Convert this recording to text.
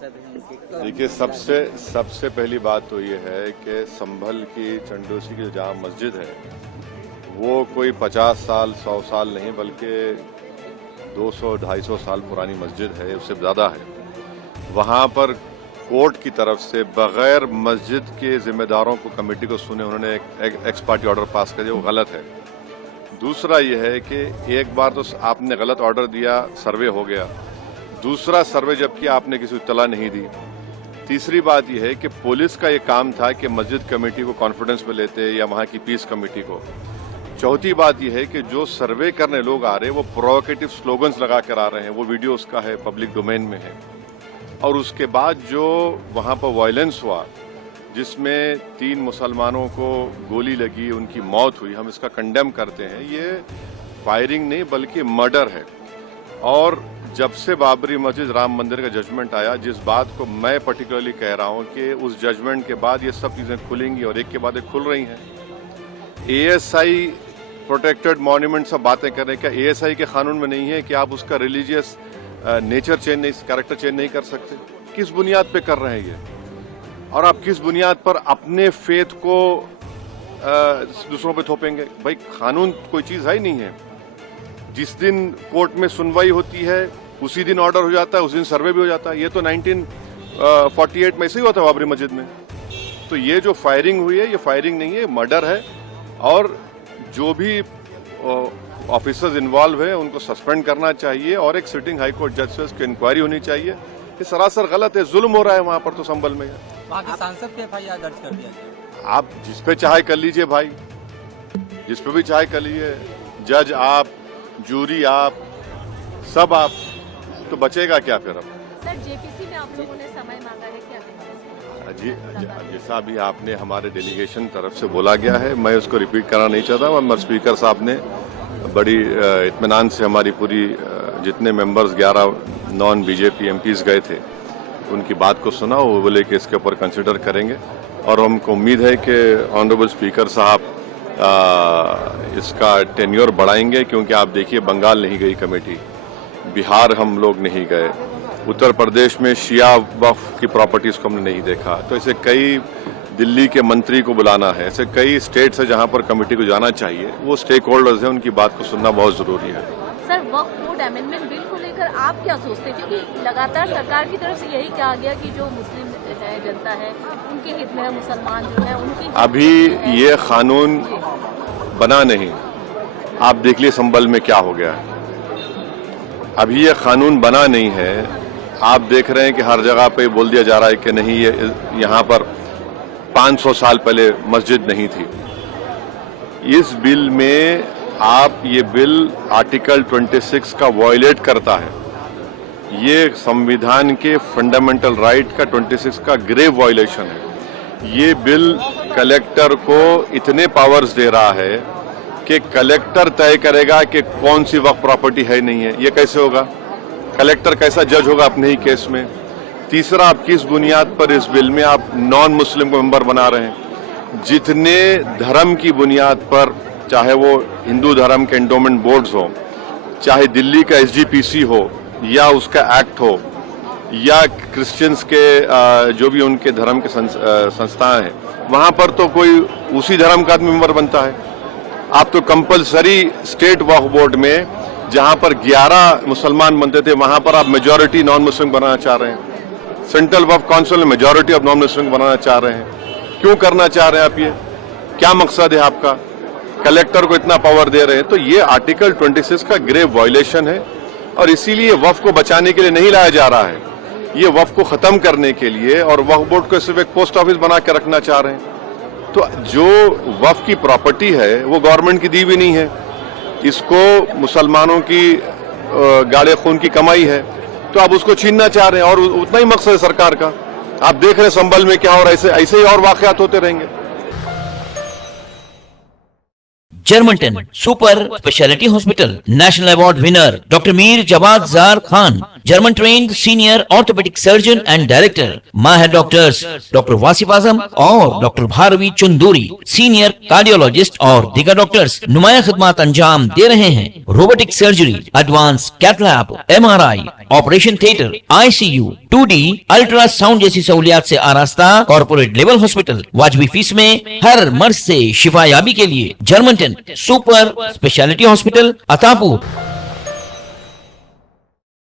देखिए, सबसे पहली बात तो ये है कि संभल की चंडोसी की जो जामा मस्जिद है वो कोई 50 साल 100 साल नहीं बल्कि 200-250 साल पुरानी मस्जिद है, उससे ज़्यादा है। वहाँ पर कोर्ट की तरफ से बगैर मस्जिद के जिम्मेदारों को कमेटी को सुने उन्होंने एक एक्स पार्टी ऑर्डर पास कर दिया, वो गलत है। दूसरा ये है कि एक बार तो आपने गलत ऑर्डर दिया, सर्वे हो गया, दूसरा सर्वे जबकि आपने किसी को इत्तला नहीं दी। तीसरी बात यह है कि पुलिस का ये काम था कि मस्जिद कमेटी को कॉन्फिडेंस में लेते या वहाँ की पीस कमेटी को। चौथी बात यह है कि जो सर्वे करने लोग आ रहे हैं वो प्रोवोकेटिव स्लोगन्स लगा कर आ रहे हैं, वो वीडियो उसका है, पब्लिक डोमेन में है। और उसके बाद जो वहाँ पर वायलेंस हुआ जिसमें 3 मुसलमानों को गोली लगी, उनकी मौत हुई, हम इसका कंडेम करते हैं। ये फायरिंग नहीं बल्कि मर्डर है। और जब से बाबरी मस्जिद राम मंदिर का जजमेंट आया, जिस बात को मैं पर्टिकुलरली कह रहा हूं कि उस जजमेंट के बाद ये सब चीज़ें खुलेंगी और एक के बाद एक खुल रही हैं। एएसआई प्रोटेक्टेड मॉन्यूमेंट सब बातें कर रहे हैं, क्या एएसआई के कानून में नहीं है कि आप उसका रिलीजियस नेचर चेंज नहीं, कैरेक्टर चेंज नहीं कर सकते? किस बुनियाद पे कर रहे हैं ये? और आप किस बुनियाद पर अपने फेथ को दूसरों पे थोपेंगे? भाई, कानून कोई चीज़ है ही नहीं है। जिस दिन कोर्ट में सुनवाई होती है उसी दिन ऑर्डर हो जाता है, उस दिन सर्वे भी हो जाता है। ये तो 1948 में ऐसे ही हुआ था बाबरी मस्जिद में। तो ये जो फायरिंग हुई है ये फायरिंग नहीं है, मर्डर है। और जो भी ऑफिसर्स इन्वॉल्व है उनको सस्पेंड करना चाहिए और एक सिटिंग हाई कोर्ट जज से उसकी इंक्वायरी होनी चाहिए। ये सरासर गलत है, जुल्म हो रहा है वहां पर तो संभल में। वहाँ के सांसद पे FIR दर्ज कर दिया गया। आप जिस पे चाहे कर लीजिए भाई, जिस पे भी चाहे कर लीजिए, जज आप, जूरी आप, सब आप, तो बचेगा क्या फिर? अब सर, जेपीसी में आप लोगों ने समय मांगा है क्या? जी, जैसा अभी आपने हमारे डेलीगेशन तरफ से बोला गया है, मैं उसको रिपीट करना नहीं चाहता। मगर स्पीकर साहब ने बड़ी इत्मीनान से हमारी पूरी जितने मेंबर्स 11 नॉन बीजेपी MPs गए थे उनकी बात को सुना। वो बोले कि इसके ऊपर कंसिडर करेंगे और हमको उम्मीद है कि ऑनरेबल स्पीकर साहब इसका टेन्योर बढ़ाएंगे। क्योंकि आप देखिए, बंगाल नहीं गई कमेटी, बिहार हम लोग नहीं गए, उत्तर प्रदेश में शिया वक्फ की प्रॉपर्टीज़ को हमने नहीं देखा। तो ऐसे कई, दिल्ली के मंत्री को बुलाना है, ऐसे कई स्टेट्स है जहां पर कमेटी को जाना चाहिए। वो स्टेक होल्डर्स हैं, उनकी बात को सुनना बहुत ज़रूरी है। सर, वक्फ बोर्ड अमेंडमेंट बिल को लेकर आप क्या सोचते हैं? क्योंकि लगातार सरकार की तरफ से यही कहा गया कि जो मुस्लिम जनता है उनके हित में, मुसलमान जो है उनकी, अभी ये कानून बना नहीं। आप देख लिए संभल में क्या हो गया है। अभी ये कानून बना नहीं है। आप देख रहे हैं कि हर जगह पे बोल दिया जा रहा है कि नहीं, ये यहाँ पर 500 साल पहले मस्जिद नहीं थी। इस बिल में ये बिल आर्टिकल 26 का वायलेट करता है। ये संविधान के फंडामेंटल राइट का 26 का ग्रेव वायलेशन है। ये बिल कलेक्टर को इतने पावर्स दे रहा है कि कलेक्टर तय करेगा कि कौन सी वक्फ प्रॉपर्टी है नहीं है। ये कैसे होगा? कलेक्टर कैसा जज होगा अपने ही केस में? तीसरा, आप किस बुनियाद पर इस बिल में आप नॉन मुस्लिम को मेंबर बना रहे हैं? जितने धर्म की बुनियाद पर, चाहे वो हिंदू धर्म के एंडोमेंट बोर्ड्स हो, चाहे दिल्ली का SGPC हो या उसका एक्ट हो, या क्रिश्चियंस के जो भी उनके धर्म के संस्थाएं हैं, वहां पर तो कोई उसी धर्म का आदमी मेंबर बनता है। आप तो कंपलसरी स्टेट वक्फ बोर्ड में जहां पर 11 मुसलमान बनते थे, वहां पर आप मेजॉरिटी नॉन मुस्लिम बनाना चाह रहे हैं। सेंट्रल वक्फ काउंसिल में मेजॉरिटी ऑफ नॉन मुस्लिम बनाना चाह रहे हैं। क्यों करना चाह रहे हैं आप? ये क्या मकसद है आपका? कलेक्टर को इतना पावर दे रहे हैं। तो ये आर्टिकल 26 का ग्रेव वायलेशन है और इसीलिए वक्फ को बचाने के लिए नहीं लाया जा रहा है। ये वक्फ को खत्म करने के लिए, और वक्फ बोर्ड को सिर्फ एक पोस्ट ऑफिस बना के रखना चाह रहे हैं। तो जो वक्फ की प्रॉपर्टी है वो गवर्नमेंट की दी भी नहीं है, इसको मुसलमानों की गाड़े खून की कमाई है, तो आप उसको छीनना चाह रहे हैं। और उतना ही मकसद है सरकार का। आप देख रहे हैं संभल में क्या हो रहा है, ऐसे ही और वाकयात होते रहेंगे। German 10 super speciality hospital, national award winner doctor Mir Jawad Zar Khan, German trained senior orthopaedic surgeon and director, माहिर डॉक्टर्स डॉक्टर वासिफ आजम और doctor Bharavi Chunduri, senior cardiologist और दीगर डॉक्टर्स नुमाया खिदमत अंजाम दे रहे हैं। Robotic surgery, advance cath lab, MRI, operation theatre, ICU, 2D ultrasound जैसी सहूलियात से आरास्ता कॉर्पोरेट लेवल हॉस्पिटल। वाजबी फीस में हर मर्ज से शिफायाबी के लिए German 10 super speciality hospital, Attapur.